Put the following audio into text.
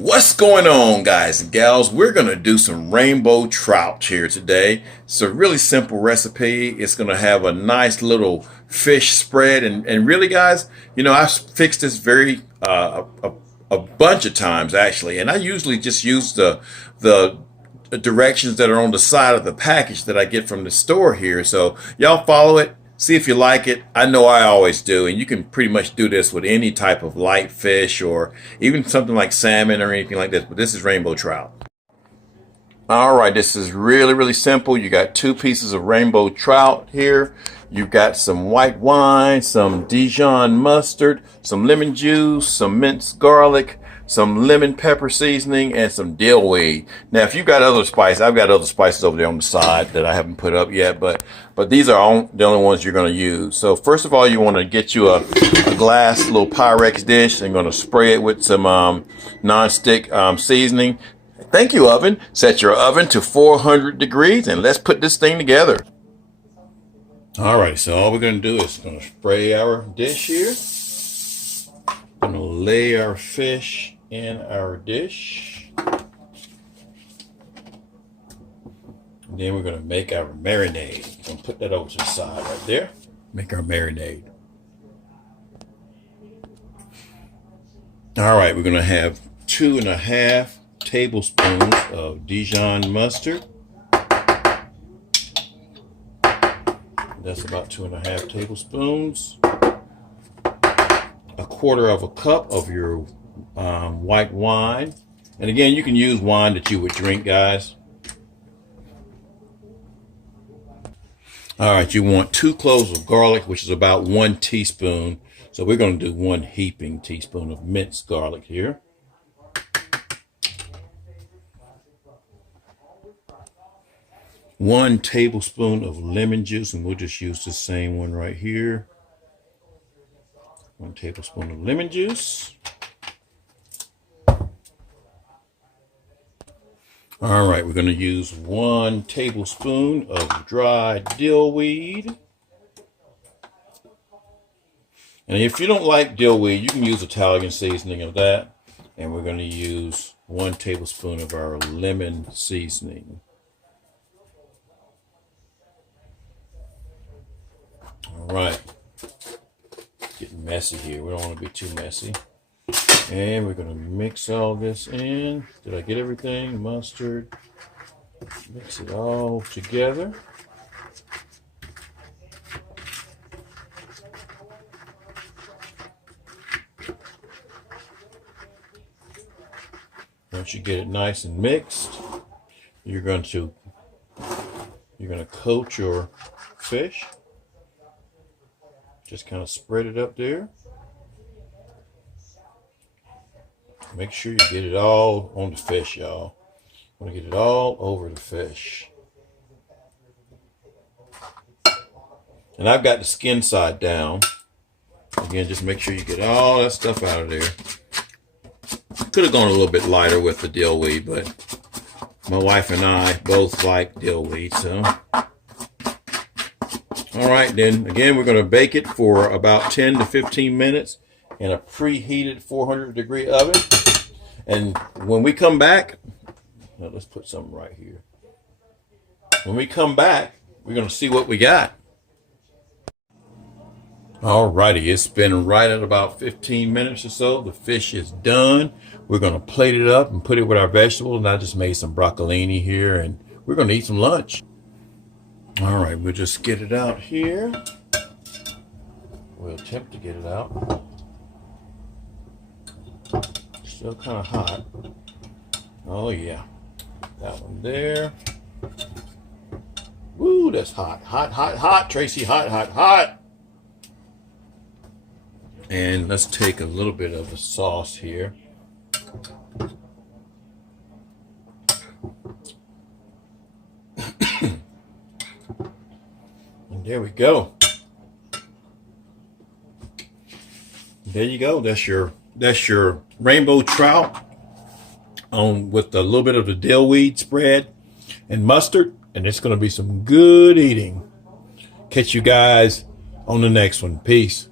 What's going on, guys and gals? We're going to do some rainbow trout here today. It's a really simple recipe. It's going to have a nice little fish spread. And really, guys, I've fixed this a bunch of times, actually. And I usually just use the directions that are on the side of the package that I get from the store here. So y'all follow it. See if you like it. I know I always do, and you can pretty much do this with any type of light fish or even something like salmon or anything like this, but this is rainbow trout. All right, this is really simple. You got 2 pieces of rainbow trout here. You've got some white wine, some Dijon mustard, some lemon juice, some minced garlic, some lemon pepper seasoning, and some dill weed. Now, if you've got other spices, I've got other spices over there on the side that I haven't put up yet, but these are the only ones you're going to use. So first of all, you want to get you a glass little Pyrex dish and going to spray it with some non-stick seasoning. Thank you, oven. Set your oven to 400 degrees and let's put this thing together. All right, so all we're going to do is going to spray our dish here. Going to lay our fish in our dish. And then we're going to make our marinade. I'm going to put that over to the side right there. Make our marinade. All right, we're going to have 2.5 tablespoons of Dijon mustard. That's about 2.5 tablespoons. 1/4 cup of your white wine. And again, you can use wine that you would drink, guys. All right, you want 2 cloves of garlic, which is about 1 teaspoon. So we're going to do 1 heaping teaspoon of minced garlic here. One tablespoon of lemon juice, and we'll just use the same one right here. 1 tablespoon of lemon juice. All right, we're going to use 1 tablespoon of dried dill weed. And if you don't like dill weed, you can use Italian seasoning of that. And we're going to use 1 tablespoon of our lemon seasoning. All right. Getting messy here. We don't want to be too messy. And we're going to mix all this in. Did I get everything? Mustard. Mix it all together. Once you get it nice and mixed, you're going to coat your fish. Just kind of spread it up there. Make sure you get it all on the fish, y'all. Want to get it all over the fish. And I've got the skin side down. Again, just make sure you get all that stuff out of there. Could have gone a little bit lighter with the dill weed, but my wife and I both like dill weed, so. All right, then again, we're going to bake it for about 10 to 15 minutes in a preheated 400-degree oven. And when we come back, now let's put something right here. When we come back, we're going to see what we got. All righty, it's been right at about 15 minutes or so. The fish is done. We're going to plate it up and put it with our vegetables. And I just made some broccolini here, and we're going to eat some lunch. All right, we'll just get it out here. We'll attempt to get it out. Still kind of hot. Oh yeah, that one there. Woo, that's hot, hot, Tracy, hot. And let's take a little bit of the sauce here. And there we go. There you go. That's your rainbow trout with a little bit of the dill weed spread and mustard, and it's going to be some good eating. Catch you guys on the next one. Peace.